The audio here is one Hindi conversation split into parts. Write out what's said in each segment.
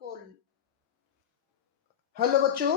आपको हेलो बच्चों,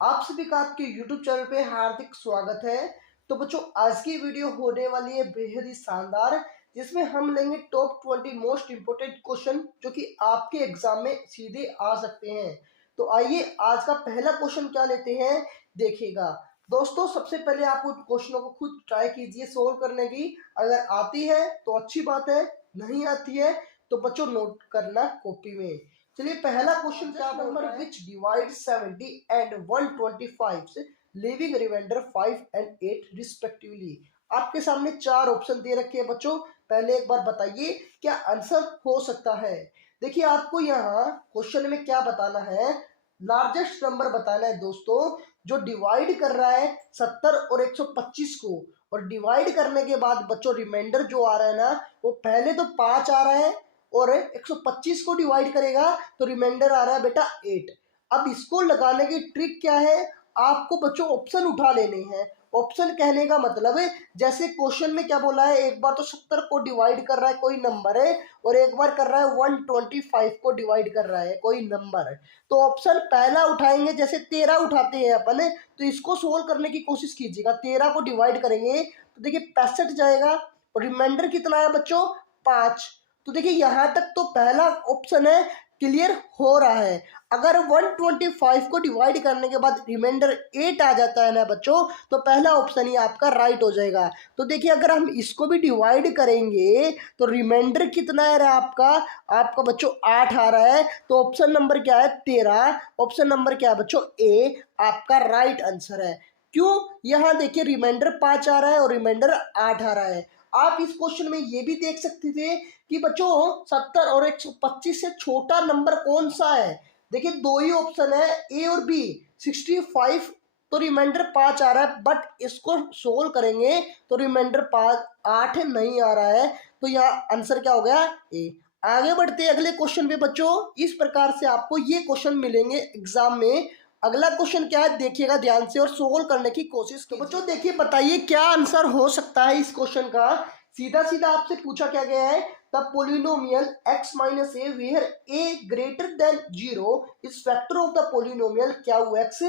आप सभी का आपके YouTube चैनल पे हार्दिक स्वागत है। तो बच्चों, आज की वीडियो होने वाली है बेहद ही शानदार, जिसमें हम लेंगे टॉप 20 मोस्ट इंपोर्टेंट क्वेश्चन जो कि आपके एग्जाम में सीधे आ सकते हैं। तो आइए आज का पहला क्वेश्चन क्या लेते हैं, देखिएगा। दोस्तों, सबसे पहले आप उन क्वेश्चनों को खुद ट्राई कीजिए सोल्व करने की। अगर आती है तो अच्छी बात है, नहीं आती है तो बच्चों नोट करना कॉपी में। चलिए, पहला क्वेश्चन क्या नंबर विच डिवाइड 70 एंड 125 से लिविंग रिमाइंडर 5 एंड 8 रिस्पेक्टिवली। आपके सामने चार ऑप्शन दे रखे हैं बच्चों। पहले एक बार बताइए क्या आंसर हो सकता है। देखिए, आपको यहाँ क्वेश्चन में क्या बताना है, लार्जेस्ट नंबर बताना है दोस्तों, जो डिवाइड कर रहा है 70 और 125 को। और डिवाइड करने के बाद बच्चों रिमाइंडर जो आ रहा है ना, वो पहले तो 5 आ रहा है और 125 को डिवाइड करेगा तो रिमाइंडर आ रहा है बेटा 8। अब इसको लगाने की ट्रिक क्या है, आपको बच्चों ऑप्शन उठा लेने हैं। ऑप्शन कहने का मतलब है, जैसे क्वेश्चन में क्या बोला है, एक बार तो 70 को डिवाइड कर रहा है कोई नंबर है और एक बार कर रहा है 125 को डिवाइड कर रहा है कोई नंबर है। तो ऑप्शन पहला उठाएंगे, जैसे 13 उठाते हैं अपन, तो इसको सोल्व करने की कोशिश कीजिएगा। 13 को डिवाइड करेंगे तो देखिए 65 जाएगा और रिमाइंडर कितना है बच्चों, 5। तो देखिए यहां तक तो पहला ऑप्शन है क्लियर हो रहा है। अगर 125 को डिवाइड करने के बाद रिमाइंडर 8 आ जाता है ना बच्चों, तो पहला ऑप्शन ही आपका राइट हो जाएगा। तो देखिए अगर हम इसको भी डिवाइड करेंगे तो रिमाइंडर कितना है आपका, आपका बच्चों 8 आ रहा है। तो ऑप्शन नंबर क्या है, 13। ऑप्शन नंबर क्या है बच्चों, ए आपका राइट आंसर है। क्यों, यहाँ देखिए रिमाइंडर 5 आ रहा है और रिमाइंडर 8 आ रहा है। आप इस क्वेश्चन में ये भी देख सकते थे कि बच्चों 70 और 125 से छोटा नंबर कौन सा है। देखिए दो ही ऑप्शन है, ए और बी। 65 तो रिमाइंडर 5 आ रहा है, बट इसको सोल्व करेंगे तो रिमाइंडर 5 8 नहीं आ रहा है। तो यहाँ आंसर क्या हो गया, ए। आगे बढ़ते हैं अगले क्वेश्चन पे बच्चों। इस प्रकार से आपको ये क्वेश्चन मिलेंगे एग्जाम में। अगला क्वेश्चन क्या है, देखिएगा ध्यान से और सोल्व करने की कोशिश। तो बच्चों देखिए, बताइए क्या आंसर हो सकता है इस क्वेश्चन का। सीधा सीधा आपसे पूछा क्या गया है, the polynomial x minus a where a greater than 0 is factor of the polynomial क्या हुआ x,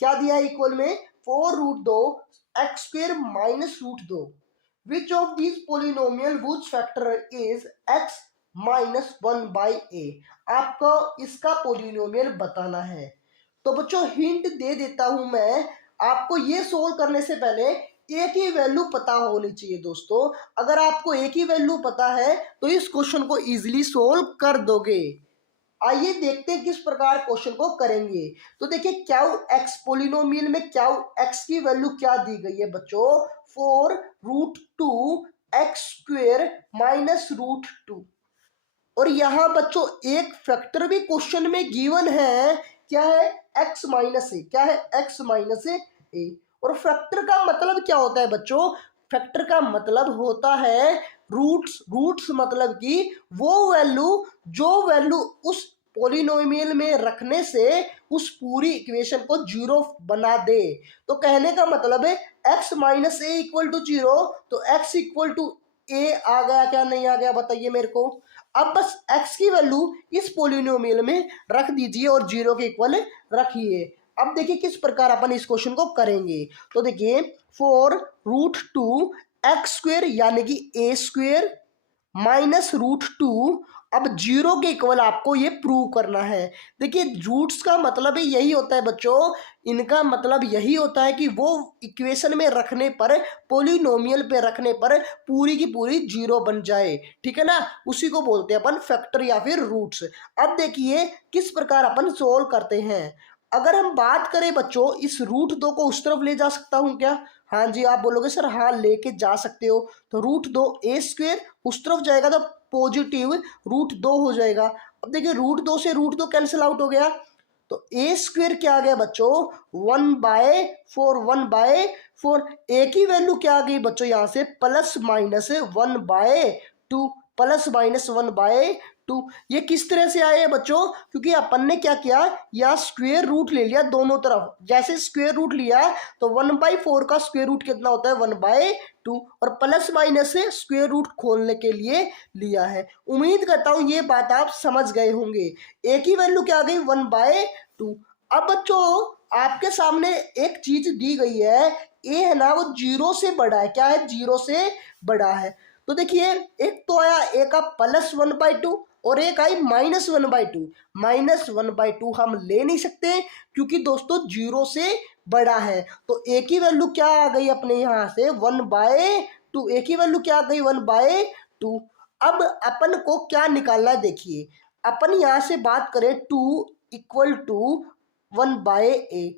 क्या दिया है इक्वल में 4√2 x square minus √2। Which of these polynomial वुच factor is x minus 1/a। आपको इसका पोलिनोमियल बताना है। तो बच्चों हिंट दे देता हूं मैं आपको, ये सोल्व करने से पहले एक ही वैल्यू पता होनी चाहिए दोस्तों। अगर आपको एक ही वैल्यू पता है तो इस क्वेश्चन को इजीली सोल्व कर दोगे। आइए देखते हैं किस प्रकार क्वेश्चन को करेंगे। तो देखिए क्याउ एक्स, पोलिनोमियल में क्याउ एक्स की वैल्यू क्या दी गई है बच्चों, 4√2 एक्स स्क्वेयर माइनस √2। और यहां बच्चों एक फैक्टर भी क्वेश्चन में गिवन है, क्या है, x माइनस ए। क्या है, x माइनस ए। और फैक्टर का मतलब क्या होता है बच्चों, फैक्टर का मतलब होता है रूट्स। रूट्स मतलब कि वो वैल्यू जो वैल्यू उस पोलिनोमियल में रखने से उस पूरी इक्वेशन को जीरो बना दे। तो कहने का मतलब है x minus a equal to 0, तो x इक्वल टू ए आ गया, क्या नहीं आ गया बताइए मेरे को। अब बस x की वैल्यू इस पोलिनोमियल में रख दीजिए और 0 के इक्वल रखिए। अब देखिए किस प्रकार अपन इस क्वेश्चन को करेंगे। तो देखिए 4√2 एक्स स्क्वेयर यानी कि ए स्क्वेयर माइनस √2। अब 0 के इक्वल आपको ये प्रूव करना है। देखिए रूट्स का मतलब ही यही होता है बच्चों, इनका मतलब यही होता है कि वो इक्वेशन में रखने पर, पोलिनोमियल पे रखने पर पूरी की पूरी 0 बन जाए, ठीक है ना। उसी को बोलते हैं अपन फैक्टर या फिर रूट्स। अब देखिए किस प्रकार अपन सोल्व करते हैं। अगर हम बात करें बच्चों, इस √2 को उस तरफ ले जा सकता हूं क्या, हाँ जी आप बोलोगे सर हाँ लेके जा सकते हो। तो √2 ए स्क्वेयर उस तरफ जाएगा तो पॉजिटिव √2 हो जाएगा। अब देखिए √2 से √2 कैंसिल आउट हो गया, तो ए स्क्वेयर क्या आ गया बच्चों, 1/4। 1/4 ए की वैल्यू क्या आ गई बच्चों, यहां से +-1/2, +-1/2 2। ये किस तरह से आए बच्चों, क्योंकि अपन ने क्या किया, यहाँ स्क्वायर रूट ले लिया दोनों तरफ। जैसे स्क्वायर रूट लिया तो 1/4 का स्क्वायर रूट कितना होता है, 1/2, और प्लस माइनस से स्क्वायर रूट खोलने के लिए लिया है। उम्मीद करता हूं ये बात आप समझ गए होंगे। एक ही वैल्यू क्या आ गई, 1/2। अब बच्चों आपके सामने एक चीज दी गई है, ए है ना, वो 0 से बड़ा है। क्या है, 0 से बड़ा है। तो देखिए एक तो आया ए का +1/2 और एक आई -1/2। -1/2 हम ले नहीं सकते क्योंकि दोस्तों 0 से बड़ा है। तो ए की वैल्यू क्या आ गई अपने यहाँ से, 1/2। ए की वैल्यू क्या आ गई, 1/2। अब अपन को क्या निकालना है, देखिए अपन यहाँ से बात करें 2 = 1/a।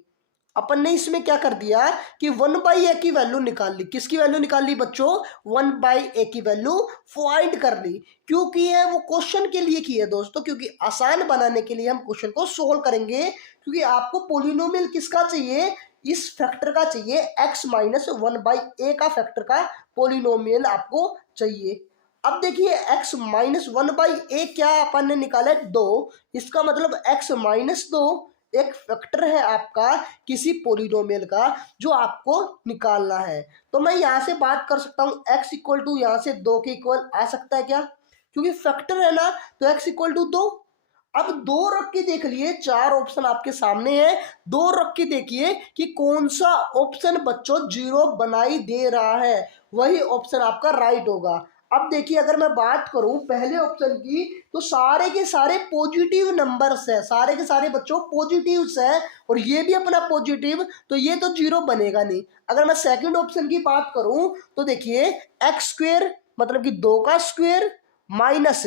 अपन ने इसमें क्या कर दिया कि 1/a की वैल्यू निकाल ली। किसकी वैल्यू निकाल ली बच्चों, 1/a की वैल्यू फाइंड कर ली। क्यों की है, वो क्वेश्चन के लिए की है दोस्तों, क्योंकि आसान बनाने के लिए हम क्वेश्चन को सोल्व करेंगे। क्योंकि आपको पोलिनोमियल किसका चाहिए, इस फैक्टर का चाहिए, x - 1/a का फैक्टर का पोलिनोमियल आपको चाहिए। अब देखिए x - 1/a क्या अपन ने निकाला है, 2। इसका मतलब x - 2 एक फैक्टर है आपका किसी पोलिनोमियल का जो आपको निकालना है। तो मैं यहां से बात कर सकता हूं x = यहां से 2 के इक्वल आ सकता है क्या, क्योंकि फैक्टर है ना, तो x = 2। अब 2 रख के देख लिए, 4 ऑप्शन आपके सामने है, 2 रख के देखिए कि कौन सा ऑप्शन बच्चों 0 बनाई दे रहा है, वही ऑप्शन आपका राइट होगा। अब देखिए अगर मैं बात करूं पहले ऑप्शन की, तो सारे के सारे पॉजिटिव नंबर्स है, सारे के सारे बच्चों पॉजिटिव्स है, और ये भी अपना पॉजिटिव, तो ये तो 0 बनेगा नहीं। अगर मैं सेकंड ऑप्शन की बात करूं तो देखिए x² मतलब कि 2 का स्क्वायर माइनस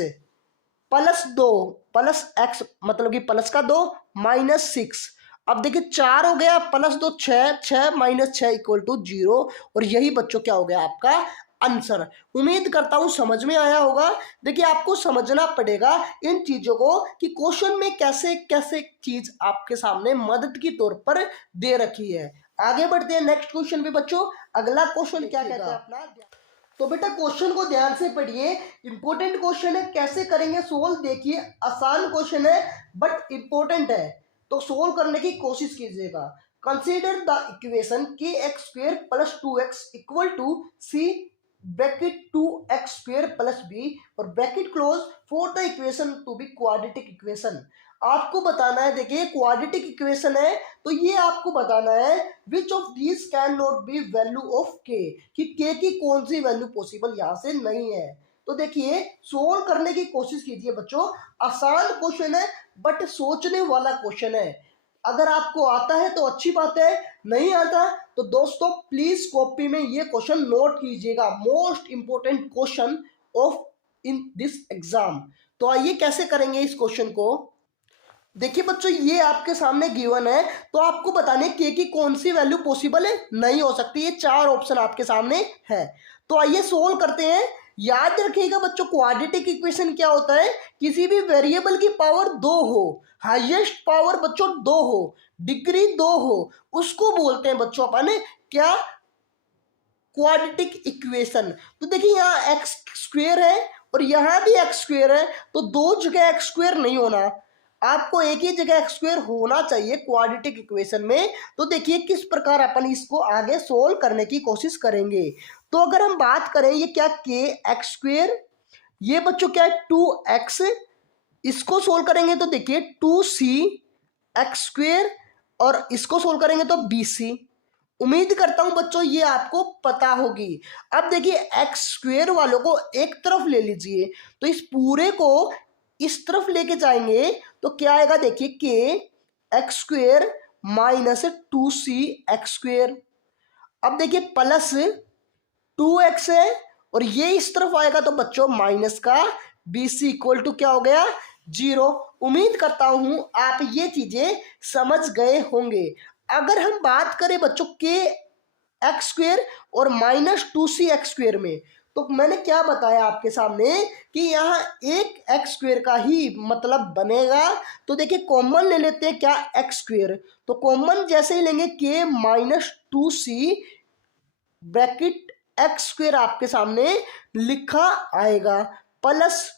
+2 +x मतलब कि प्लस का 2 -6। अब देखिए 4 हो गया, +2 6, 6 - 6 = 0, और यही बच्चों क्या हो गया आपका आंसर। उम्मीद करता हूं समझ में आया होगा। देखिए आपको समझना पड़ेगा इन चीजों को कि क्वेश्चन में कैसे कैसे चीज आपके सामने मदद की तौर पर दे रखी है। आगे बढ़ते हैं नेक्स्ट क्वेश्चन पे बच्चों। अगला क्वेश्चन क्या कहता है अपना, तो बेटा क्वेश्चन को ध्यान से पढ़िए, इंपॉर्टेंट क्वेश्चन है। कैसे करेंगे सोल्व, देखिए आसान क्वेश्चन है बट इंपॉर्टेंट है, तो सोल्व करने की कोशिश कीजिएगा। Consider the equation kx² + 2x = c bracket 2x² + b और bracket close for the equation to be quadratic equation. आपको बताना है, देखिए क्वाड्रेटिक इक्वेशन है, तो ये आपको बताना है which of these can not be value of k, कि k की कौन सी वैल्यू पॉसिबल यहां से नहीं है। तो देखिए सोल्व करने की कोशिश कीजिए बच्चों। आसान क्वेश्चन है बट सोचने वाला क्वेश्चन है। अगर आपको आता है तो अच्छी बात है, नहीं आता तो दोस्तों प्लीज कॉपी में ये क्वेश्चन नोट कीजिएगा, most important question of in this exam. तो आइए कैसे करेंगे इस क्वेश्चन को। देखिए बच्चों ये आपके सामने गिवन है, तो आपको बताने के की कौन सी वैल्यू पॉसिबल है, नहीं हो सकती। ये 4 ऑप्शन आपके सामने है, तो आइए सोल्व करते हैं। याद रखिएगा बच्चों क्वाड्रेटिक इक्वेशन क्या होता है, किसी भी वेरिएबल की पावर 2 हो, हाईएस्ट पावर बच्चों 2 हो, डिग्री 2 हो, उसको बोलते हैं बच्चों अपन क्या, क्वाड्रेटिक इक्वेशन। तो देखिए यहाँ x² है और यहाँ भी x² है, तो दो जगह x² नहीं होना, आपको एक ही जगह x² होना चाहिए क्वाड्रेटिक इक्वेशन में। तो देखिए किस प्रकार अपन इसको आगे सोल्व करने की कोशिश करेंगे। तो अगर हम बात करें ये क्या kx², ये बच्चों क्या है 2x, इसको सोल्व करेंगे तो देखिए 2cx², और इसको सोल्व करेंगे तो bc। उम्मीद करता हूं बच्चों ये आपको पता होगी। अब देखिए x² वालों को एक तरफ ले लीजिए, तो इस पूरे को इस तरफ लेके जाएंगे तो क्या आएगा, देखिए kx² - 2cx²। अब देखिए प्लस 2x है और ये इस तरफ आएगा तो बच्चों माइनस का bc = क्या हो गया, 0। उम्मीद करता हूं आप ये चीजें समझ गए होंगे। अगर हम बात करें बच्चों kx² और -2cx² में, तो मैंने क्या बताया आपके सामने कि यहाँ एक x² का ही मतलब बनेगा। तो देखिए कॉमन ले लेते हैं क्या, x², तो कॉमन जैसे ही लेंगे k - 2c ब्रैकेट x² आपके सामने लिखा आएगा, plus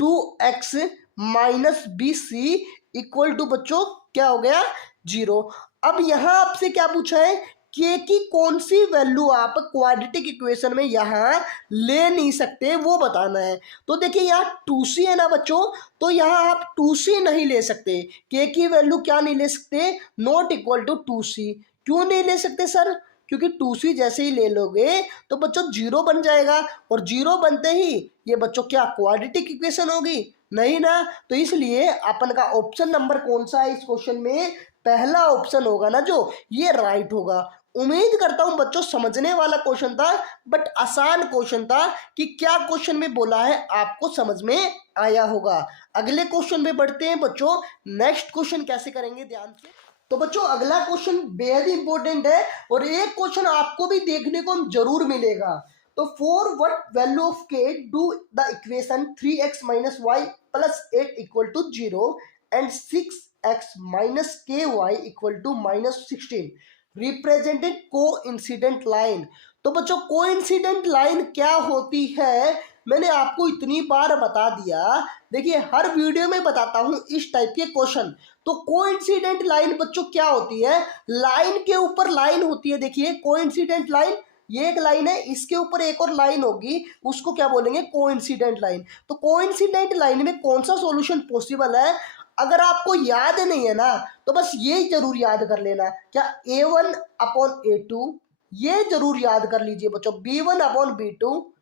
2x minus b c equal to बच्चों क्या हो गया 0। अब यहां आपसे क्या पूछा है के की कौन सी वैल्यू आप क्वाड्रेटिक इक्वेशन में यहां ले नहीं सकते वो बताना है। तो देखिए यहाँ 2c है ना बच्चों, तो यहाँ आप 2c नहीं ले सकते, के की वैल्यू क्या नहीं ले सकते, नॉट इक्वल टू 2c। क्यों नहीं ले सकते सर, क्योंकि 2c जैसे ही ले लोगे तो बच्चों 0 बन जाएगा, और 0 बनते ही ये बच्चों क्या क्वाड्रेटिक इक्वेशन होगी, नहीं ना। तो इसलिए अपन का ऑप्शन नंबर कौन सा है इस क्वेश्चन में, पहला ऑप्शन होगा ना जो, ये राइट होगा। उम्मीद करता हूं बच्चों समझने वाला क्वेश्चन था, बट आसान क्वेश्चन था कि क्या क्वेश्चन में बोला है आपको समझ में आया होगा। अगले क्वेश्चन में बढ़ते हैं बच्चों, नेक्स्ट क्वेश्चन कैसे करेंगे ध्यान से। तो बच्चों अगला क्वेश्चन बेहद इंपॉर्टेंट है, और एक क्वेश्चन आपको भी देखने को जरूर मिलेगा। तो for what value of k do the equation 3x minus y plus 8 equal to 0 and 6x minus k y equal to minus 16 represented coincident line. तो बच्चों कोइंसिडेंट लाइन क्या होती है मैंने आपको इतनी बार बता दिया, देखिए हर वीडियो में बताता हूं इस टाइप के क्वेश्चन। तो कोइंसिडेंट लाइन बच्चों क्या होती है, लाइन के ऊपर लाइन होती है। देखिए कोइंसिडेंट लाइन, ये एक लाइन है, इसके ऊपर एक और लाइन होगी, उसको क्या बोलेंगे कोइंसिडेंट लाइन। तो कोइंसिडेंट लाइन में कौन सा सॉल्यूशन पॉसिबल है, अगर आपको याद नहीं है ना तो बस ये जरूर याद कर लेना, क्या a1 अपॉन a2, ये जरूर याद कर लीजिए बच्चों, b1 अपॉन b2,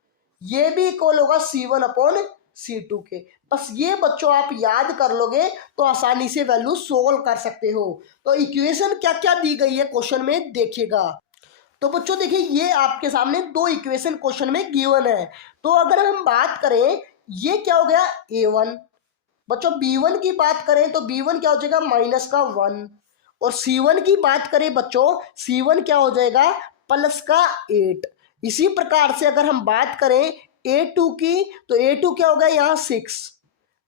ये भी इक्वल होगा c1 अपॉन c2 के। बस ये बच्चों आप याद कर लोगे तो आसानी से वैल्यू सोल्व कर सकते हो। तो इक्वेशन क्या क्या दी गई है क्वेश्चन में देखिएगा। तो बच्चों देखिए ये आपके सामने दो इक्वेशन क्वेश्चन में गिवन है। तो अगर हम बात करें, ये क्या हो गया a1, बच्चों b1 की बात करें तो b1 क्या हो जाएगा माइनस का 1, और c1 की बात करें बच्चों c1 क्या हो जाएगा प्लस का 8। इसी प्रकार से अगर हम बात करें a2 की, तो a2 क्या होगा यहाँ 6,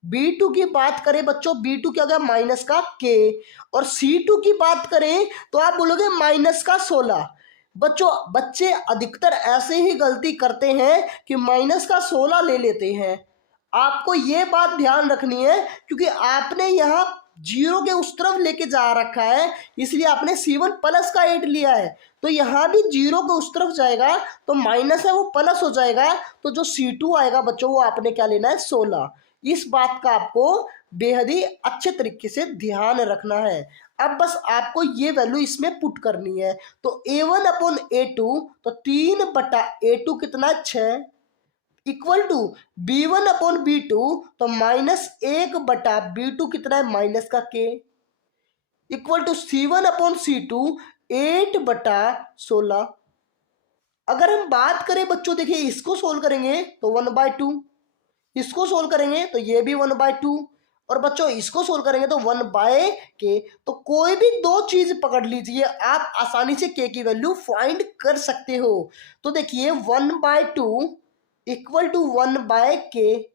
b2 की बात करें बच्चों b2 क्या होगा माइनस का k, और c2 की बात करें तो आप बोलोगे माइनस का 16। बच्चों बच्चे अधिकतर ऐसे ही गलती करते हैं कि माइनस का 16 ले लेते हैं। आपको ये बात ध्यान रखनी है क्योंकि आपने यहाँ जीरो के उस तरफ लेके जा रखा है, इसलिए आपने c1 प्लस का 8 लिया है। तो यहाँ भी जीरो के उस तरफ जाएगा तो माइनस है वो प्लस हो जाएगा, तो जो c2 आएगा बच्चों वो आपने क्या लेना है 16। इस बात का आपको बेहद ही अच्छे तरीके से ध्यान रखना है। अब बस आपको ये वैल्यू इसमें पुट करनी है। तो a1 अपॉन a2, तो 3/a2 कितना 6 equal to b1 upon b2, तो -1/b2 कितना है माइनस का k, equal to c1 upon c2 8/16। अगर हम बात करें बच्चों देखिए इसको सोल्व करेंगे तो 1/2, इसको सोल्व करेंगे तो ये भी 1/2, और बच्चों इसको सोल्व करेंगे तो 1/k। तो कोई भी दो चीज पकड़ लीजिए, आप आसानी से k की वैल्यू फाइंड कर सकते हो। तो देखिए 1/2 इक्वल टू 1/k।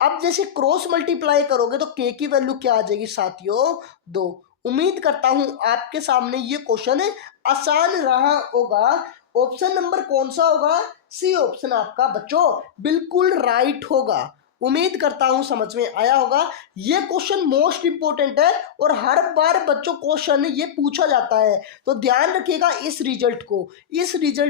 अब जैसे क्रॉस मल्टीप्लाई करोगे तो k की वैल्यू क्या आ जाएगी साथियों 2। उम्मीद करता हूं आपके सामने ये क्वेश्चन आसान रहा होगा। ऑप्शन नंबर कौन सा होगा, सी ऑप्शन आपका बच्चों बिल्कुल राइट होगा। उम्मीद करता हूं समझ में आया होगा। ये क्वेश्चन मोस्ट इंपॉर्टेंट है और हर बार बच्चों क्वेश्चन ये पूछा जाता है, तो ध्यान रखिएगा इस रिजल्ट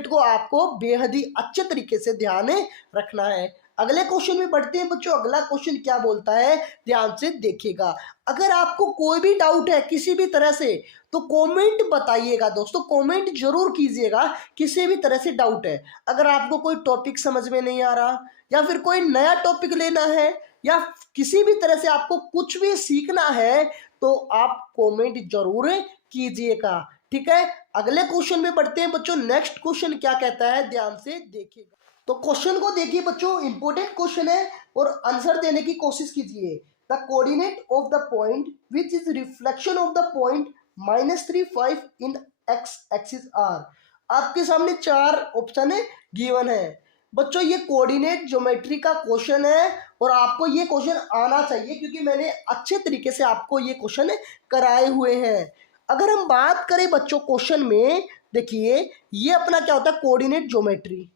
को आपको बेहद ही अच्छे तरीके से ध्यान रखना है। अगले क्वेश्चन में बढ़ते हैं बच्चों। अगला क्वेश्चन क्या बोलता है ध्यान से देखिएगा। अगर आपको कोई भी डाउट है किसी भी तरह से तो कमेंट बताइएगा दोस्तों, कमेंट जरूर कीजिएगा किसी भी तरह से डाउट है। अगर आपको कोई टॉपिक समझ में नहीं आ रहा या फिर कोई नया टॉपिक लेना है या किसी भी तरह से आपको कुछ भी सीखना है तो आप कमेंट जरूर कीजिएगा, ठीक है। अगले क्वेश्चन में बढ़ते हैं बच्चों। नेक्स्ट क्वेश्चन क्या कहता है ध्यान से देखिएगा। तो क्वेश्चन को देखिए बच्चों, इंपॉर्टेंट क्वेश्चन है और आंसर देने की कोशिश कीजिए। The coordinate of the point which is reflection of the point -3 5 in x axis are. आपके सामने चार ऑप्शन है गिवन है बच्चों। ये कोऑर्डिनेट ज्योमेट्री का क्वेश्चन है और आपको ये क्वेश्चन आना चाहिए क्योंकि मैंने अच्छे तरीके से आपको ये क्वेश्चन कराए हुए हैं। अगर हम बात करें बच्चों क्वेश्चन में, देखिए ये अपना क्या होता है कोऑर्डिनेट ज्योमेट्री।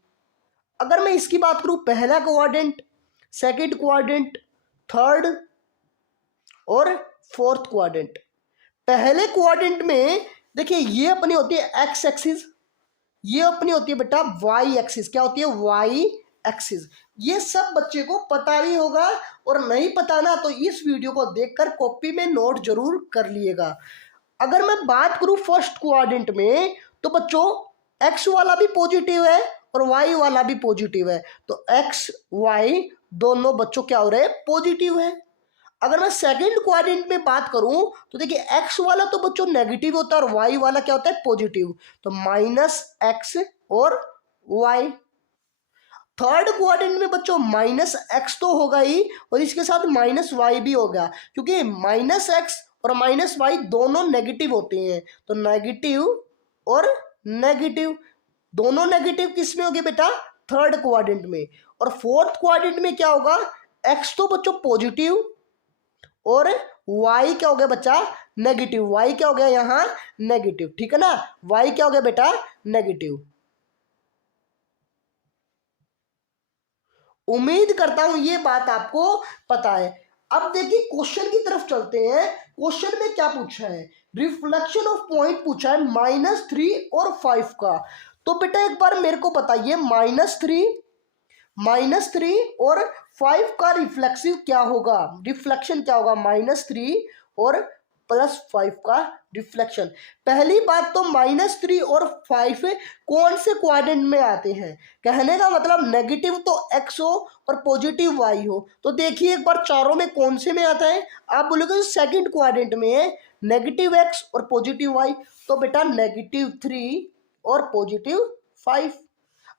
अगर मैं इसकी बात करूं पहला क्वाड्रेंट, सेकंड क्वाड्रेंट, थर्ड और फोर्थ क्वाड्रेंट। पहले क्वाड्रेंट में देखिए ये अपनी होती है एक्स एक्सिस, ये अपनी होती है बेटा वाई एक्सिस। क्या होती है? Y axis. ये सब बच्चे को पता ही होगा, और नहीं पता ना तो इस वीडियो को देखकर कॉपी में नोट जरूर कर लिएगा। अगर मैं बात करूं फर्स्ट क्वाड्रेंट में, तो बच्चों एक्स वाला भी पॉजिटिव है और वाई वाला भी पॉजिटिव है, तो एक्स वाई दोनों बच्चों क्या हो रहे हैं? पॉजिटिव है। अगर मैं सेकंड क्वाड्रेंट में बात करूं तो देखिए एक्स वाला तो बच्चों नेगेटिव होता है और वाई वाला क्या होता है? पॉजिटिव, तो माइनस एक्स और वाई। थर्ड क्वाड्रेंट में बच्चों माइनस एक्स तो होगा ही, और इसके साथ माइनस वाई भी होगा, क्योंकि माइनस एक्स और माइनस वाई दोनों नेगेटिव होते हैं, तो नेगेटिव और नेगेटिव दोनों नेगेटिव किस में होंगे बेटा? थर्ड क्वाड्रेंट में। और फोर्थ क्वाड्रेंट में क्या होगा? एक्स तो बच्चों पॉजिटिव और y क्या हो गया बच्चा? नेगेटिव। y क्या हो गया यहां? नेगेटिव। ठीक है ना? y क्या हो गया बेटा? नेगेटिव। उम्मीद करता हूं ये बात आपको पता है। अब देखिए क्वेश्चन की तरफ चलते हैं। क्वेश्चन में क्या पूछा है? रिफ्लेक्शन ऑफ पॉइंट पूछा है -3 और 5 का। तो बेटा एक बार मेरे को बताइए -3 और 5 का रिफ्लेक्सिव क्या होगा? रिफ्लेक्शन क्या होगा? -3 और +5 का रिफ्लेक्शन। पहली बात तो -3 और 5 कौन से क्वाड्रेंट में आते हैं? कहने का मतलब नेगेटिव तो x हो और पॉजिटिव y हो। तो देखिए एक बार चारों में कौन से में आता है? आप बोलोगे सेकंड क्वाड्रेंट में है, -x और पॉजिटिव y, तो बेटा -3 और +5।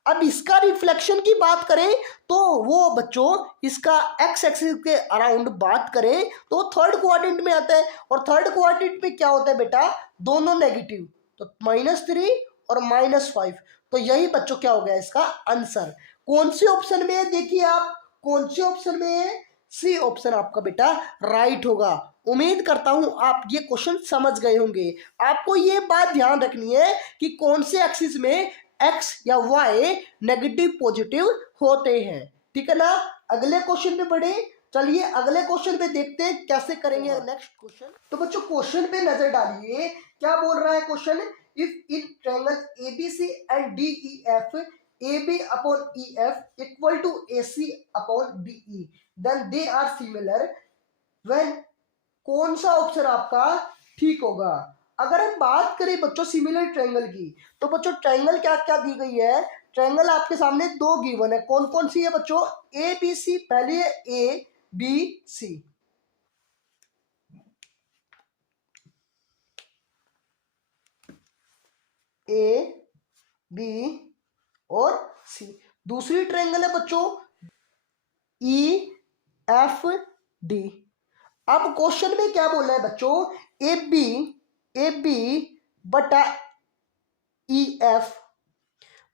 अब इसका रिफ्लेक्शन की बात करें तो वो बच्चों इसका एक्स एक्सिस के अराउंड बात करें तो थर्ड क्वाड्रेंट में आता है, और थर्ड क्वाड्रेंट में क्या होता है बेटा? दोनों नेगेटिव, तो -3 और -5। तो यही बच्चों क्या हो गया इसका आंसर। कौन से ऑप्शन में है? देखिए आप कौन से ऑप्शन में है? सी ऑप्शन आपका बेटा राइट होगा। उम्मीद करता हूं आप ये क्वेश्चन समझ गए होंगे। आपको ये बात ध्यान रखनी है कि कौन से एक्सिस में एक्स या वाई नेगेटिव पॉजिटिव होते हैं। ठीक है ना? अगले क्वेश्चन पे बढ़े। चलिए अगले क्वेश्चन पे देखते हैं कैसे करेंगे नेक्स्ट क्वेश्चन। तो बच्चों क्वेश्चन पे नजर डालिए, क्या बोल रहा है question? If in triangle ABC and DEF AB upon EF equal to AC upon BE then they are similar when कौन सा ऑप्शन आपका ठीक होगा? अगर हम बात करें बच्चों सिमिलर ट्रायंगल की, तो बच्चों ट्रायंगल क्या क्या दी गई है? ट्रायंगल आपके सामने दो गिवन है। कौन कौन सी है बच्चों? A B C. पहली है ए बी सी, ए बी और सी। दूसरी ट्रायंगल है बच्चों ई एफ डी। अब क्वेश्चन में क्या बोला है बच्चों? ए बी बटा ई एफ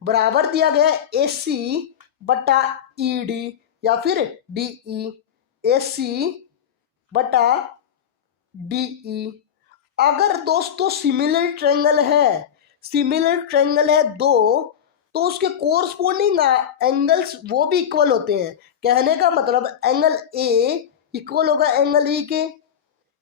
बराबर दिया गया ए सी बटा ई डी, या फिर डी ई। ए सी बटा डी ई। अगर दोस्तों सिमिलर ट्रायंगल है दो, तो उसके कोरस्पोंडिंग एंगल्स वो भी इक्वल होते हैं। कहने का मतलब एंगल ए इक्वल होगा एंगल ई के,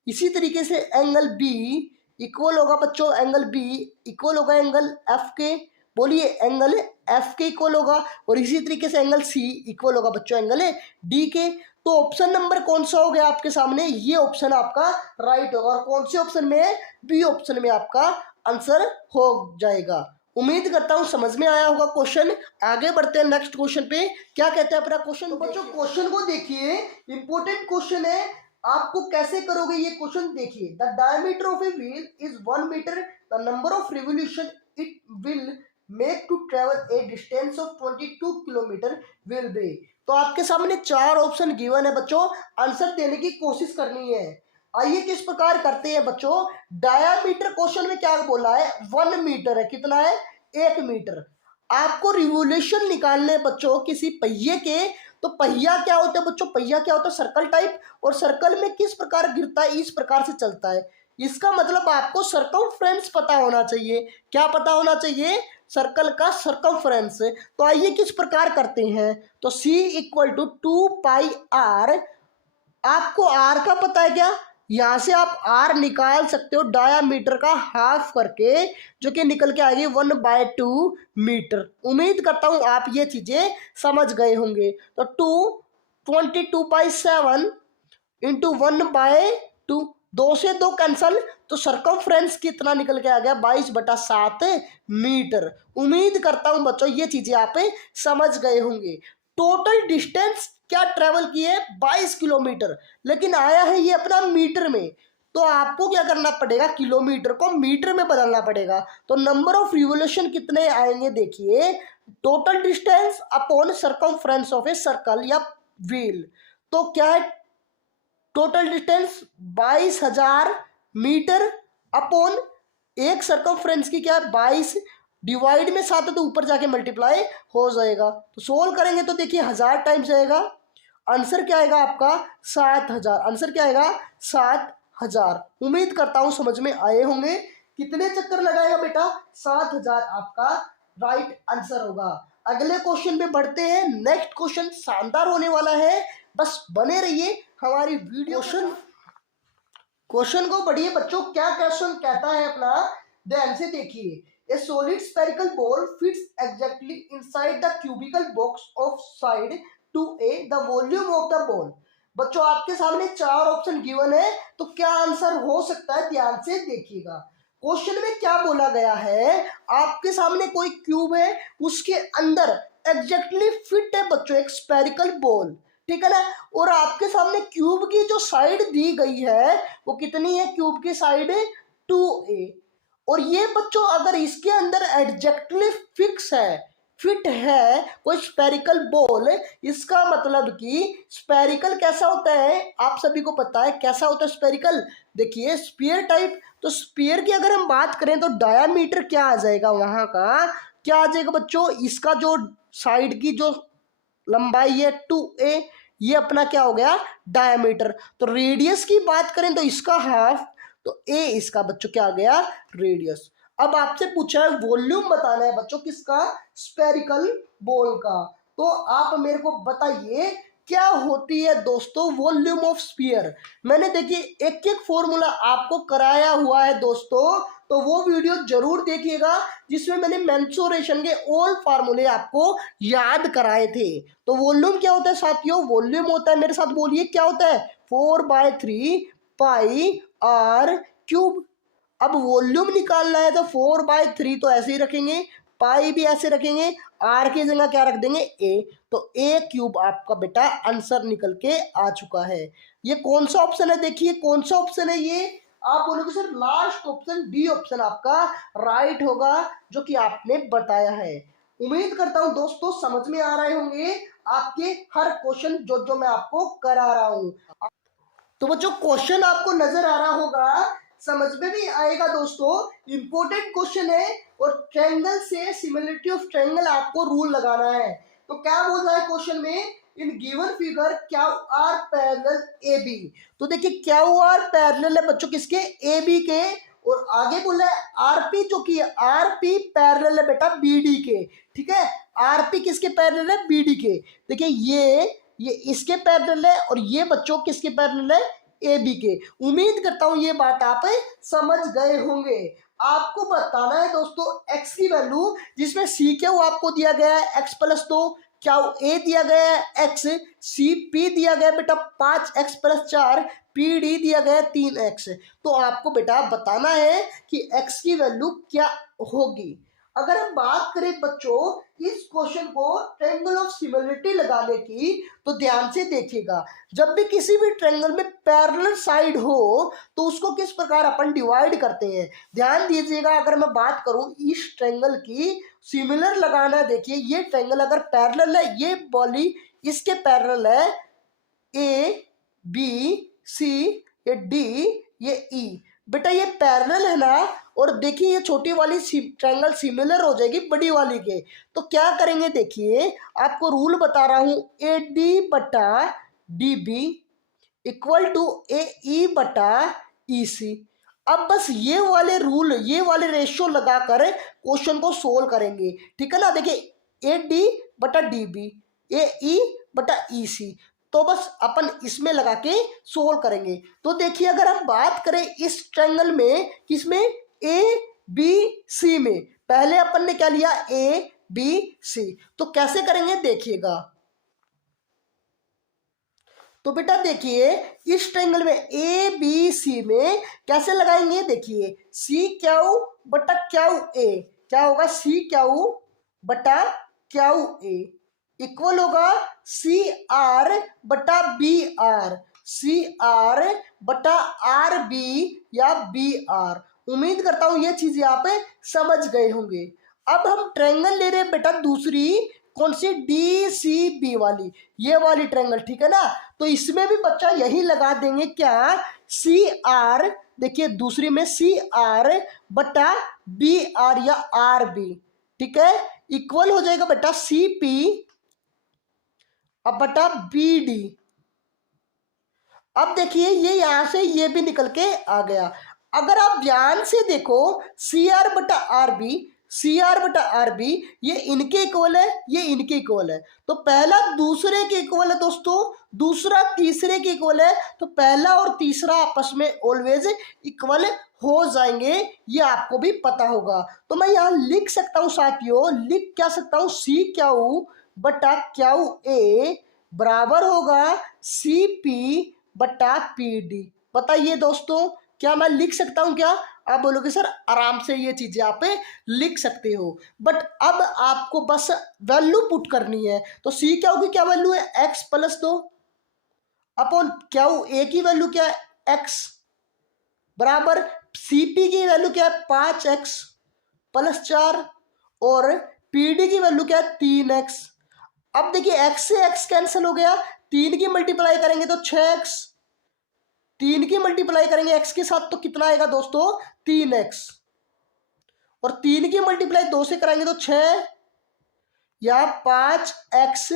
इसी तरीके से एंगल बी इक्वल होगा बच्चों एंगल बी इक्वल होगा एंगल एफ के। बोलिए एंगल एफ के इक्वल होगा, और इसी तरीके से एंगल सी इक्वल होगा बच्चों एंगल डी के। तो ऑप्शन नंबर कौन सा हो गया आपके सामने? ये ऑप्शन आपका राइट होगा। और कौन से ऑप्शन में? बी ऑप्शन में आपका आंसर हो जाएगा। उम्मीद करता हूं समझ में आया होगा क्वेश्चन। आगे बढ़ते हैं नेक्स्ट क्वेश्चन पे। क्या कहते हैं अपना क्वेश्चन? तो बच्चों क्वेश्चन को देखिए, इंपॉर्टेंट क्वेश्चन है। आपको कैसे करोगे ये क्वेश्चन देखिए। The diameter of a wheel is 1 metre, the number of revolution it will make to travel a distance of 22 kilometre will be. तो आपके सामने चार ऑप्शन गिवन है बच्चों, आंसर देने की कोशिश करनी है। आइए किस प्रकार करते हैं बच्चों। डायामीटर क्वेश्चन में क्या बोला है? 1 मीटर है। कितना है? 1 मीटर। आपको रिवोल्यूशन निकालने बच्चों किसी पहिए के, तो पहिया क्या होता है बच्चों? पहिया क्या होता है? Circle type. और सर्कल में किस प्रकार गिरता है? इस प्रकार से चलता है। इसका मतलब आपको सर्कमफ्रेंस पता होना चाहिए। क्या पता होना चाहिए? सर्कल का सर्कमफ्रेंस। तो आइए किस प्रकार करते हैं। तो C = 2 पाई R आपको आर का पता है क्या? यहां से आप आर निकाल सकते हो डायामीटर का हाफ करके, जो कि निकल के आएगी 1/2 मीटर। उम्मीद करता हूं आप ये चीजें समझ गए होंगे। तो 22/7 इंटू 1/2, 2 से 2 कैंसल, तो सरकमफ्रेंस कितना निकल के आ गया? 22/7 मीटर। उम्मीद करता हूं बच्चों ये चीजें आप समझ गए होंगे। टोटल डिस्टेंस क्या ट्रेवल की है? 22 किलोमीटर, लेकिन आया है ये अपना मीटर में, तो आपको क्या करना पड़ेगा? किलोमीटर को मीटर में बदलना पड़ेगा। तो नंबर ऑफ रिवोल्यूशन कितने आएंगे? देखिए, total distance upon circumference of a circle या व्हील। तो क्या है टोटल डिस्टेंस? 22,000 मीटर अपॉन एक सरकमफ्रेंस की क्या है? 22, डिवाइड में 7 है तो ऊपर जाके मल्टीप्लाई हो जाएगा। तो सोल्व करेंगे तो देखिए 1000 टाइम्स आएगा, आंसर क्या आएगा आपका? 7000। आंसर क्या आएगा? 7000। उम्मीद करता हूं समझ में आए होंगे। कितने चक्कर लगाएगा बेटा? 7000 आपका राइट आंसर होगा। अगले क्वेश्चन पे बढ़ते हैं। नेक्स्ट क्वेश्चन शानदार होने वाला है, बस बने रहिए हमारी वीडियो। क्वेश्चन को पढ़िए बच्चों, क्या क्वेश्चन कहता है अपना, ध्यान से देखिए। ए solid spherical ball fits exactly inside the cubical box of side 2a the volume of the ball. बच्चों आपके सामने 4 ऑप्शन गिवन है, तो क्या आंसर हो सकता है? ध्यान से देखिएगा। क्वेश्चन में क्या बोला गया है? आपके सामने कोई क्यूब है, उसके अंदर एग्जैक्टली फिट है बच्चों एक स्फेरिकल बॉल, ठीक है ना। और आपके सामने क्यूब की जो साइड दी गई है वो कितनी है? क्यूब की साइड 2a। और ये बच्चों अगर इसके अंदर एग्जैक्टली फिक्स है, फिट है कोई स्फेरिकल बॉल, इसका मतलब कि स्फेरिकल कैसा होता है? आप सभी को पता है कैसा होता है स्फेरिकल। देखिए स्फीयर टाइप। तो स्फीयर की अगर हम बात करें तो डायामीटर क्या आ जाएगा वहां का? क्या आ जाएगा बच्चों? इसका जो साइड की जो लंबाई है 2a, ये अपना क्या हो गया? डायमीटर। तो रेडियस की बात करें तो इसका हाफ, तो a इसका बच्चों क्या आ गया? रेडियस। अब आपसे पूछा है वॉल्यूम बताना है बच्चों किसका? स्फेरिकल बॉल का। तो आप मेरे को बताइए क्या होती है दोस्तों वॉल्यूम ऑफ स्फीयर। मैंने देखिए एक एक फॉर्मूला आपको कराया हुआ है दोस्तों, तो वो वीडियो जरूर देखिएगा जिसमें मैंने मेंसुरेशन के ऑल फार्मूले आपको याद कराए थे। तो वॉल्यूम क्या होता है साथियों? वॉल्यूम होता है, मेरे साथ बोलिए क्या होता है? 4/3 πr क्यूब। अब वॉल्यूम निकालना है तो 4/3 तो ऐसे ही रखेंगे, पाई भी ऐसे रखेंगे, आर की जगह क्या रख देंगे? ए। तो ए क्यूब आपका बेटा आंसर निकल के आ चुका है। ये कौन सा ऑप्शन है? देखिए कौन सा ऑप्शन है ये? आप बोलोगे sir last option D option आपका राइट होगा, जो कि आपने बताया है। उम्मीद करता हूं दोस्तों समझ में आ रहे होंगे आपके हर क्वेश्चन जो जो मैं आपको करा रहा हूं। तो बच्चों क्वेश्चन आपको नजर आ रहा होगा, समझ में भी आएगा दोस्तों। इंपॉर्टेंट क्वेश्चन है और ट्रायंगल से सिमिलरिटी ऑफ ट्रायंगल आपको रूल लगाना है। तो क्या बोल रहा है क्वेश्चन में? इन गिवन फिगर क्या आर पैरेलल ए बी। तो देखिए क्या आर पैरेलल है बच्चों किसके? ए बी के। और आगे बोला है आरपी, जो कि आरपी पैरेलल है बेटा बीडी के, ठीक है। आरपी किसके पैरेलल है? बीडी के। देखिए ये इसके पैरेलल है और ये बच्चों किसके पैरेलल है? ए बी के। उम्मीद करता हूं ये बात आप समझ गए होंगे। आपको बताना है दोस्तों x की वैल्यू, जिसमें सी क्यू आपको दिया गया है x+2, क्या ए दिया गया है x, सी पी दिया गया बेटा 5x+4, पी डी दिया गया 3x। तो आपको बेटा बताना है कि x की वैल्यू क्या होगी। अगर हम बात करें बच्चों इस क्वेश्चन को ट्रायंगल ऑफ सिमिलरिटी लगाने की, तो ध्यान से देखिएगा। जब भी किसी भी ट्रायंगल में पैरेलल साइड हो तो उसको किस प्रकार अपन डिवाइड करते हैं, ध्यान दीजिएगा। अगर मैं बात करूं इस ट्रायंगल की, सिमिलर लगाना, देखिए ये ट्रायंगल अगर पैरेलल है, ये बॉली इसके पैरेलल है, ए बी सी, ये डी, ये ई। बेटा ये पैरेलल है ना, और देखिए ये छोटी वाली ट्रायंगल सिमिलर हो जाएगी बड़ी वाली के। तो क्या करेंगे? देखिए आपको रूल बता रहा हूं, ए डी बटा डी बी इक्वल टू ए ई बटा ई सी। अब बस ये वाले रूल, ये वाले रेशियो लगाकर क्वेश्चन को सोल्व करेंगे, ठीक है ना। देखिए ए डी बटा डी बी, ए ई बटा ई सी। तो बस अपन इसमें लगा के सोल्व करेंगे। तो देखिए अगर हम बात करें इस ट्रायंगल में, किसमें, ए बी सी में, पहले अपन ने क्या लिया, ए बी सी। तो कैसे करेंगे देखिएगा। तो बेटा देखिए इस ट्रायंगल में ए बी सी में कैसे लगाएंगे, देखिए सी क्यू बटा क्यू ए, क्या होगा, सी क्यू बटा क्यू ए इक्वल होगा सी आर बटा बी आर, सी आर बटा आर बी या बी आर। उम्मीद करता हूं ये चीजें आप समझ गए होंगे। अब हम ट्रायंगल ले रहे हैं बेटा दूसरी, कौन सी, डी सी बी वाली, ये वाली ट्रायंगल, ठीक है ना। तो इसमें भी बच्चा यही लगा देंगे, क्या, सी आर, देखिए दूसरी में सी आर बटा बी आर या आर बी, ठीक है, इक्वल हो जाएगा बेटा सी पी अब बटा बी डी। अब देखिए ये यहां से ये भी निकल के आ गया। अगर आप ध्यान से देखो, सी आर बटा आर बी, सी आर बटा आर बी, ये इनके इक्वल है, ये इनके इक्वल है। तो पहला दूसरे के इक्वल है दोस्तों, दूसरा तीसरे के इक्वल है, तो पहला और तीसरा आपस में ऑलवेज इक्वल हो जाएंगे, ये आपको भी पता होगा। तो मैं यहां लिख सकता हूं साथियों, लिख क्या सकता हूं, सी क्यू बटा क्यू ए बराबर होगा सी पी बटा पी डी। बताइए दोस्तों, क्या मैं लिख सकता हूं क्या? आप बोलोगे सर आराम से ये चीजें आप लिख सकते हो, बट अब आपको बस वैल्यू पुट करनी है। तो सी क्यू की क्या वैल्यू है, x plus 2 upon Q A की वैल्यू क्या है, एक्स, बराबर सी पी की वैल्यू क्या है, 5x प्लस 4, और पी डी की वैल्यू क्या है, 3x। अब देखिए x से x कैंसिल हो गया, 3 की मल्टीप्लाई करेंगे तो 6x, 3 की मल्टीप्लाई करेंगे x के साथ तो कितना आएगा दोस्तों, 3x, और 3 की मल्टीप्लाई 2 से कराएंगे तो 6 या 5x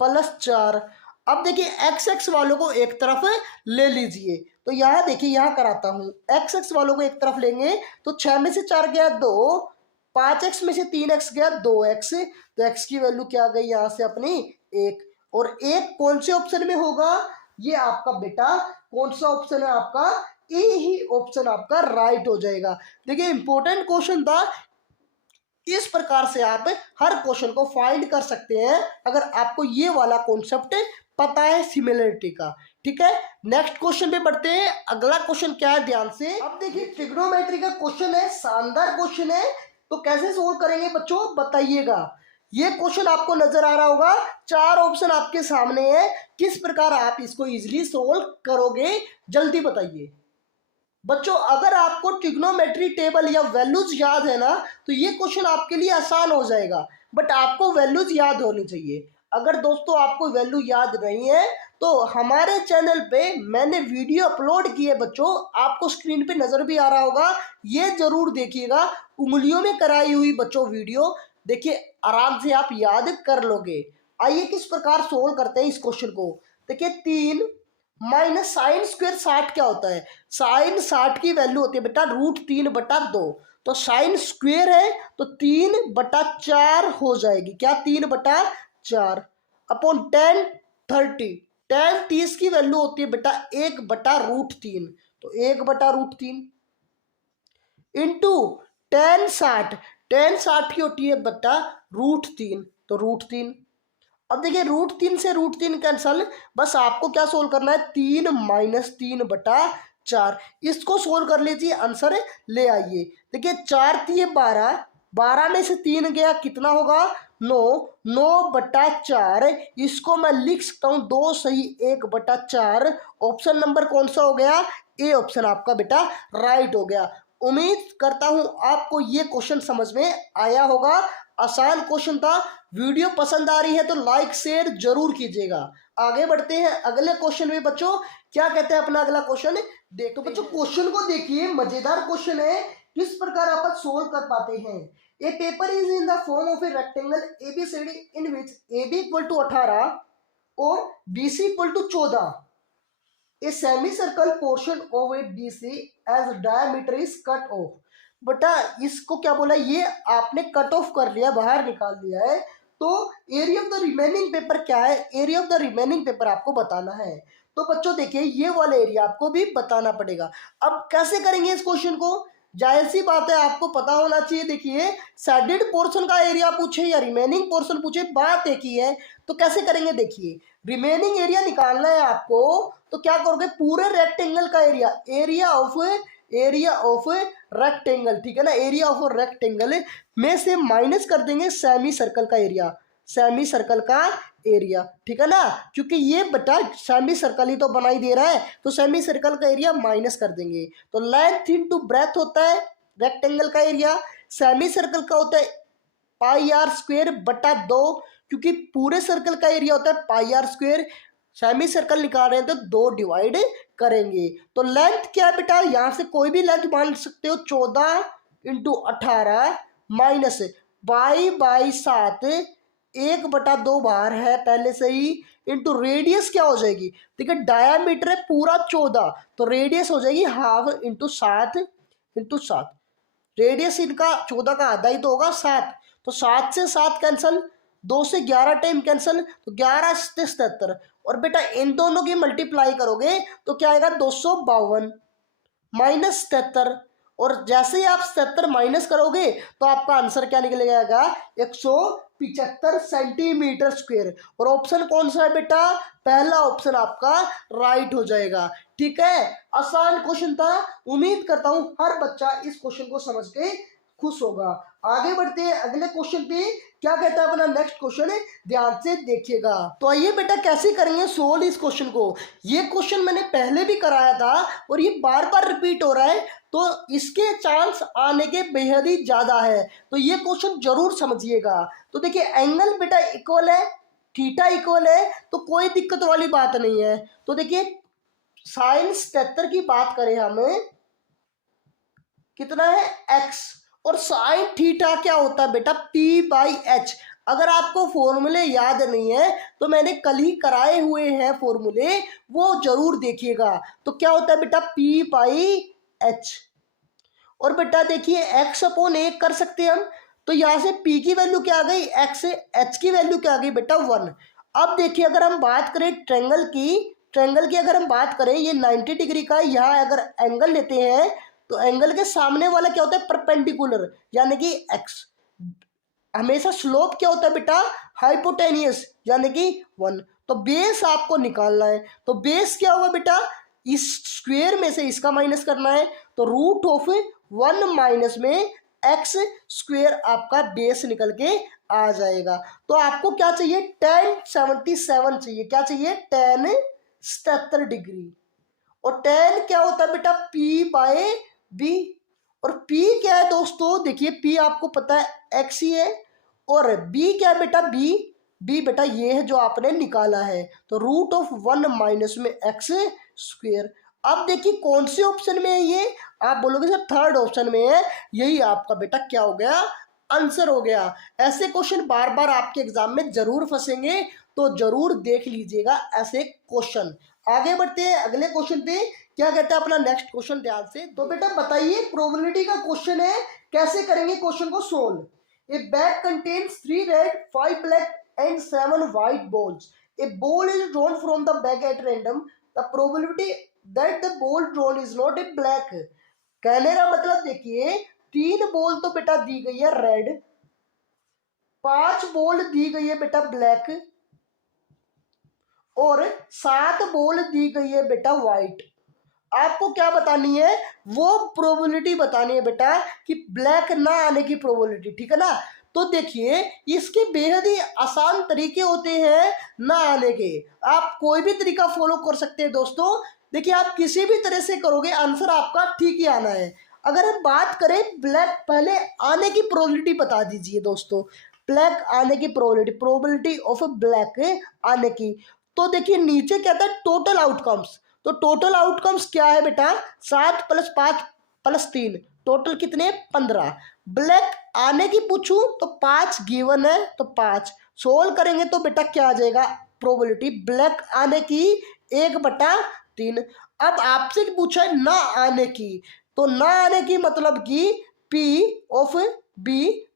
प्लस 4। अब देखिए एक्स एक्स वालों को एक तरफ ले लीजिए, तो यहां देखिए यहां कराता हूं, एक्स एक्स वालों को एक तरफ लेंगे तो 6 में से 4 गया 2, 5x में से 3x गया 2x, तो x की वैल्यू क्या आ गई यहां से अपनी 1। और एक कौन से ऑप्शन में होगा, ये आपका बेटा कौन सा ऑप्शन है आपका, ए ही ऑप्शन आपका राइट हो जाएगा। देखिए इंपॉर्टेंट क्वेश्चन था, इस प्रकार से आप हर क्वेश्चन को फाइंड कर सकते हैं अगर आपको ये वाला कॉन्सेप्ट पता है सिमिलरिटी का, ठीक है। नेक्स्ट क्वेश्चन पे बढ़ते हैं। अगला क्वेश्चन क्या है, ध्यान से अब देखिए ट्रिग्नोमेट्री का क्वेश्चन है, शानदार क्वेश्चन है। तो कैसे सोल्व करेंगे बच्चों बताइएगा। ये क्वेश्चन आपको नजर आ रहा होगा, 4 ऑप्शन आपके सामने है, किस प्रकार आप इसको इजिली सोल्व करोगे, जल्दी बताइए बच्चों। अगर आपको ट्रिग्नोमेट्री टेबल या वैल्यूज याद है ना, तो ये क्वेश्चन आपके लिए आसान हो जाएगा, बट आपको वैल्यूज याद होनी चाहिए। अगर दोस्तों आपको वैल्यू याद नहीं है तो हमारे चैनल पे मैंने वीडियो अपलोड की है बच्चों, आपको स्क्रीन पे नजर भी आ रहा होगा, ये जरूर देखिएगा, उंगलियों में कराई हुई बच्चों वीडियो, देखिए आराम से आप याद कर लोगे। आइए किस प्रकार सोल्व करते हैं इस क्वेश्चन को। देखिए 3 माइनस साइन स्क्वायर 60 क्या होता है, साइन 60 की वैल्यू होती है बेटा √3/2, तो साइन स्क्वायर है तो 3/4 हो जाएगी, क्या 3/4 अपॉन टेन 30, टेन 30 की वैल्यू होती है बेटा 1/√3, तो 1/√3 इंटू टेन 60, टेन 60 की होती है बेटा √3, तो √3। अब देखिए √3 से √3 कैंसल, बस आपको क्या सोल्व करना है, 3 माइनस 3/4, इसको सोल्व कर लीजिए, आंसर ले आइए। देखिए 4 थी 12, 12 में से 3 गया कितना होगा 9, 9/4, इसको मैं लिख सकता हूँ 2 सही 1/4। ऑप्शन नंबर कौन सा हो गया, ए ऑप्शन आपका बेटा राइट हो गया। उम्मीद करता हूं आपको ये क्वेश्चन समझ में आया होगा, आसान क्वेश्चन था। वीडियो पसंद आ रही है तो लाइक शेयर जरूर कीजिएगा। आगे बढ़ते हैं अगले क्वेश्चन में बच्चों, क्या कहते हैं अपना अगला क्वेश्चन देखो बच्चों। क्वेश्चन को देखिए, मजेदार क्वेश्चन है, किस प्रकार आप सोल्व कर पाते हैं। A paper is in the form of a rectangle ABCD in which AB = 18 और BC = 14, a semicircle portion of a BC as diameter is cut off। बेटा इसको क्या बोला, ये आपने कट ऑफ कर लिया, बाहर निकाल दिया है, तो area of the remaining paper क्या है, area of the remaining paper आपको बताना है। तो बच्चों देखिए ये वाला एरिया आपको भी बताना पड़ेगा। अब कैसे करेंगे इस क्वेश्चन को, जाहिर सी बात है आपको पता होना चाहिए। देखिए शेडेड पोर्शन का एरिया पूछे या रिमेनिंग पोर्शन पूछे, बात एक ही है। तो कैसे करेंगे, देखिए रिमेनिंग एरिया निकालना है आपको, तो क्या करोगे, पूरे रेक्टेंगल का एरिया, एरिया ऑफ रेक्टेंगल, ठीक है ना, एरिया ऑफ रेक्टेंगल में से माइनस कर देंगे सेमी सर्कल का एरिया, सेमी सर्कल का एरिया, ठीक है ना, क्योंकि ये बटा सेमी सर्कल ही तो बनाई दे रहा है, तो सेमी सर्कल का एरिया माइनस कर देंगे। तो लेंथ इनटू ब्रेथ होता है रेक्टेंगल का एरिया, सेमी सर्कल का होता है पाई आर स्क्वेयर बटा 2, क्योंकि पूरे सर्कल का एरिया होता है पाई आर स्क्वेयर, सेमी सर्कल निकाल रहे हैं तो 2 डिवाइड करेंगे। तो लेंथ क्या है बेटा, यहां से कोई भी लेंथ मान सकते हो, 14 इंटू 18 माइनस बाई 7, 1/2 बाहर है पहले से ही, इंटू रेडियस क्या हो जाएगी, देखिए डायामीटर है पूरा 14, तो रेडियस हो जाएगी हाफ इंटू 7, रेडियस इनका 14 का आधा ही तो होगा 7, तो 7 से 7 कैंसल, 2 से 11 टाइम कैंसल, तो 11 से 77, और बेटा इन दोनों की मल्टीप्लाई करोगे तो क्या आएगा 252 माइनस 77, और जैसे ही आप 77 माइनस करोगे तो आपका आंसर क्या निकल जाएगा, 175 सेंटीमीटर स्क्वायर। और ऑप्शन कौन सा है बेटा, पहला ऑप्शन आपका राइट हो जाएगा। ठीक है, आसान क्वेश्चन था, उम्मीद करता हूं हर बच्चा इस क्वेश्चन को समझ के खुश होगा। आगे बढ़ते हैं अगले क्वेश्चन पे, क्या कहता है अपना नेक्स्ट क्वेश्चन है, ध्यान से देखिएगा। तो आइए बेटा कैसे करेंगे सोल्व इस क्वेश्चन को। ये क्वेश्चन मैंने पहले भी कराया था और ये बार बार रिपीट हो रहा है, तो इसके चांस आने के बेहद ही ज्यादा है, तो ये क्वेश्चन जरूर समझिएगा। तो देखिए एंगल बेटा इक्वल है, थीटा इक्वल है, तो कोई दिक्कत वाली बात नहीं है। तो देखिए साइन 77 की बात करें हमें, कितना है x, और साइन थीटा क्या होता है बेटा p/h। अगर आपको फॉर्मूले याद नहीं है तो मैंने कल ही कराए हुए हैं फॉर्मूले, वो जरूर देखिएगा। तो क्या होता है बेटा p/h, और बेटा देखिए x/a कर सकते हैं हम, तो यहां से p की वैल्यू क्या आ गई x, h की वैल्यू क्या आ गई बेटा 1। अब देखिए अगर हम बात करें ट्रेंगल की अगर हम बात करें, ये 90 डिग्री का, यहाँ अगर एंगल लेते हैं तो एंगल के सामने वाला क्या होता है परपेंडिकुलर, यानी कि एक्स। हमेशा स्लोप क्या होता है बेटा हाइपोटेनियस, यानी कि 1। तो बेस आपको निकालना है, तो बेस क्या होगा बेटा, इस स्क्वायर में से इसका माइनस करना है, तो रूट ऑफ 1 माइनस में एक्स स्क्वायर आपका बेस निकल के आ जाएगा। तो आपको क्या चाहिए, tan 77 चाहिए, क्या चाहिए tan 77 डिग्री। और tan क्या होता है बेटा p/b, और p क्या है दोस्तों, देखिए p आपको पता है x ही है, और b क्या है बेटा b बेटा ये है जो आपने निकाला है, तो रूट ऑफ 1 माइनस में x स्क्वेयर। अब देखिए कौन से ऑप्शन में है ये, आप बोलोगे सर थर्ड ऑप्शन में है, यही आपका बेटा क्या हो गया, आंसर हो गया। ऐसे क्वेश्चन बार बार आपके एग्जाम में जरूर फंसेंगे, तो जरूर देख लीजिएगा ऐसे क्वेश्चन। आगे बढ़ते हैं अगले क्वेश्चन पे, क्या कहता है अपना नेक्स्ट क्वेश्चन, ध्यान से। तो बेटा बताइए प्रोबेबिलिटी का क्वेश्चन है, कैसे करेंगे क्वेश्चन को solve. A bag contains 3 red 5 black and 7 white balls. A ball is drawn from the bag at random, the probability that the ball drawn is not a black. कहने का मतलब देखिए 3 बॉल तो बेटा दी गई है रेड, 5 बॉल दी गई है बेटा ब्लैक, और 7 बॉल दी गई है बेटा व्हाइट। आपको क्या बतानी है, वो प्रोबेबिलिटी बतानी है बेटा कि ब्लैक ना आने की प्रोबेबिलिटी, ठीक है ना। तो देखिए इसके बेहद ही आसान तरीके होते हैं ना आने के, आप कोई भी तरीका फॉलो कर सकते हैं दोस्तों। देखिए आप किसी भी तरह से करोगे आंसर आपका ठीक ही आना है। अगर हम बात करें ब्लैक, पहले आने की प्रोबेबिलिटी बता दीजिए दोस्तों, ब्लैक आने की प्रोबेबिलिटी ऑफ ब्लैक आने की। तो देखिए नीचे क्या था टोटल आउटकम्स, तो टोटल आउटकम्स क्या है बेटा 7 + 5 + 3, टोटल कितने 15। ब्लैक आने की पूछूं तो 5 गिवन है, तो 5 सोल्व करेंगे तो बेटा क्या आ जाएगा प्रोबेबिलिटी ब्लैक आने की 1/3। अब आपसे पूछा है ना आने की, तो ना आने की मतलब कि P/B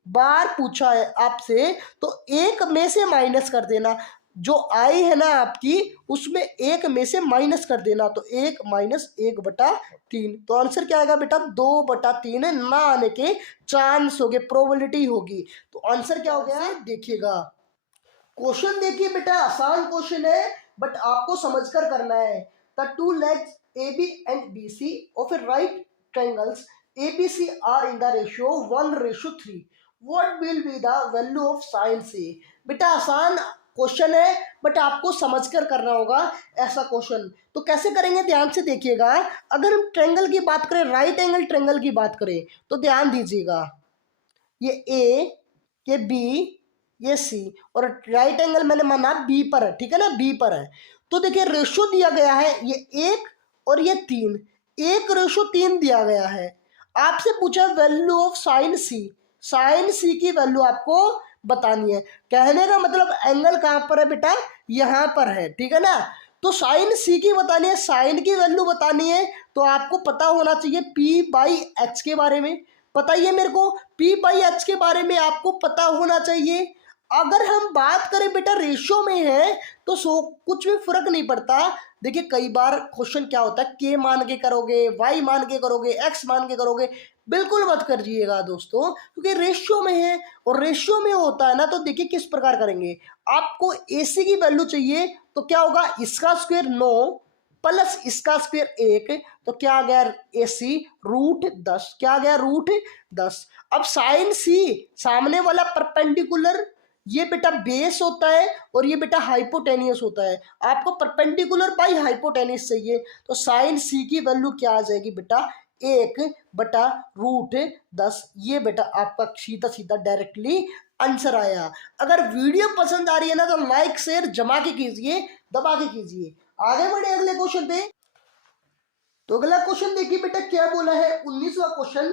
बार पूछा है आपसे तो एक में से माइनस कर देना, जो आई है ना आपकी उसमें एक में से माइनस कर देना, तो 1 माइनस 1/3। तो आंसर क्या आएगा बेटा 2/3 ना आने के चांस हो गए, प्रोबेबिलिटी होगी। तो आंसर क्या हो गया देखिएगा। क्वेश्चन देखिए बेटा, आसान क्वेश्चन है बट आपको समझकर करना है। The two legs AB and BC of a right triangles ABC are in the ratio 1:3. What will be the value of sin C? बेटा आसान क्वेश्चन है बट आपको समझकर करना होगा ऐसा क्वेश्चन। तो कैसे करेंगे ध्यान से देखिएगा। अगर हम ट्रायंगल की बात करें, राइट एंगल ट्रायंगल की बात करें, तो ध्यान दीजिएगा, ये A, ये B, ये सी, और राइट एंगल मैंने माना बी पर है, ठीक है ना, बी पर है। तो देखिए रेशो दिया गया है ये 1 और ये 3, 1:3 दिया गया है। आपसे पूछा value of sine C, sine C की वैल्यू आपको बतानी है। कहने का मतलब एंगल कहाँ पर है बेटा, यहाँ पर है, ठीक है ना। तो साइन सी की बतानी है, साइन की वैल्यू बतानी है, तो आपको पता होना चाहिए P/H के बारे में। बताइए मेरे को, P/H के बारे में आपको पता होना चाहिए। अगर हम बात करें बेटा रेशियो में है तो कुछ भी फर्क नहीं पड़ता। देखिए कई बार क्वेश्चन क्या होता है, के मान के करोगे, वाई मान के करोगे, एक्स मान के करोगे, बिल्कुल मत करिएगा दोस्तों, क्योंकि रेशियो में है। और रेशियो में होता है ना, तो देखिए किस प्रकार करेंगे। आपको AC की वैल्यू चाहिए तो क्या होगा, इसका स्क्वायर 9 प्लस इसका स्क्वायर 1, तो क्या आ गया AC √10, क्या आ गया √10। अब साइन सी, सामने वाला परपेंडिकुलर, ये बेटा बेस होता है और ये बेटा हाइपोटेनियस होता है। आपको परपेंडिकुलर बाई हाइपोटेनियस चाहिए, तो साइन सी की वैल्यू क्या आ जाएगी बेटा 1/√10। ये बेटा आपका सीधा सीधा डायरेक्टली आंसर आया। अगर वीडियो पसंद आ रही है ना तो लाइक शेयर जमा के कीजिए, दबा के कीजिए। आगे बढ़े अगले क्वेश्चन पे। तो अगला क्वेश्चन देखिए बेटा क्या बोला है, 19वां क्वेश्चन।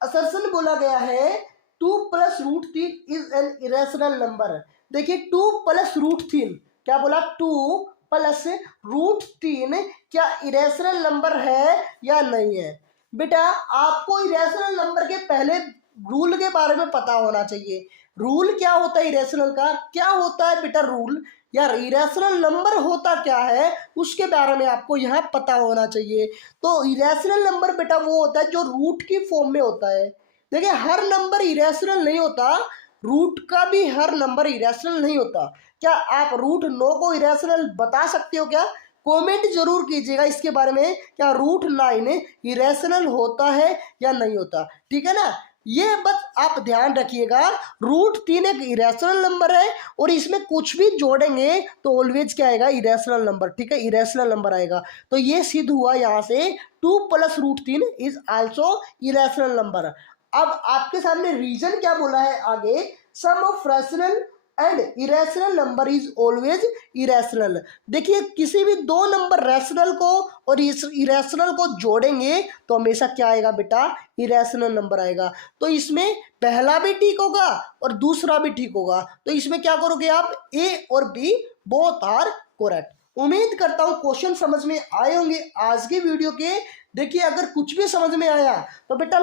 असर्शन बोला गया है 2 + √3 इज एन इरेशनल नंबर। देखिए 2 + √3, क्या बोला 2 + √3 क्या इरेशनल नंबर है या नहीं है। बेटा आपको इरेशनल नंबर के पहले रूल के बारे में पता होना चाहिए। रूल क्या होता है इरेशनल का, क्या होता है बेटा रूल, यार इरेशनल नंबर होता क्या है उसके बारे में आपको यहाँ पता होना चाहिए। तो इरेशनल नंबर बेटा वो होता है जो रूट की फॉर्म में होता है। देखिए हर नंबर इरेशनल नहीं होता, रूट का भी हर नंबर इरेशनल नहीं होता। क्या आप √9 को इरेशनल बता सकते हो क्या, कमेंट जरूर कीजिएगा इसके बारे में, क्या √9 इरेशनल होता है या नहीं होता, ठीक है ना। ये बस आप ध्यान रखिएगा, √3 एक इरेशनल नंबर है और इसमें कुछ भी जोड़ेंगे तो ऑलवेज क्या आएगा इरेशनल नंबर, ठीक है, इरेशनल नंबर आएगा। तो ये सिद्ध हुआ यहाँ से 2 + √3 इज आल्सो इरेशनल नंबर। अब आपके सामने रीजन क्या बोला है आगे, sum of rational and irrational number is always irrational. देखिए किसी भी दो नंबर रैशनल को और इरेशनल को जोड़ेंगे तो हमेशा क्या आएगा बेटा इरेशनल नंबर आएगा। तो इसमें पहला भी ठीक होगा और दूसरा भी ठीक होगा। तो इसमें क्या करोगे आप, ए और बी बोथ आर करेक्ट। उम्मीद करता हूं क्वेश्चन समझ में आए होंगे आज की वीडियो के। देखिए अगर कुछ भी समझ में आया तो बेटा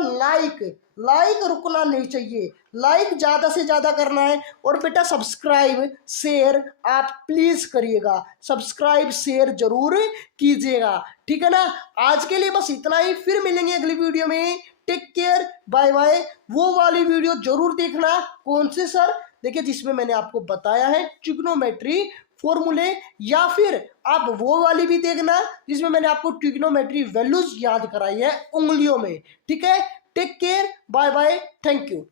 लाइक रुकना नहीं चाहिए, लाइक ज़्यादा से ज़्यादा करना है। और बेटा सब्सक्राइब शेयर आप प्लीज़ करिएगा, सब्सक्राइब शेयर जरूर कीजिएगा, ठीक है ना। आज के लिए बस इतना ही, फिर मिलेंगे अगली वीडियो में। Take care, bye bye. वो वाली वीडियो जरूर देखना, कौन से सर, देखिए जिसमें मैंने आपको बताया है ट्रिग्नोमेट्री फॉर्मूले, या फिर आप वो वाली भी देखना जिसमें मैंने आपको ट्रिग्नोमेट्री वैल्यूज याद कराई है उंगलियों में, ठीक है। Take care, bye bye, thank you.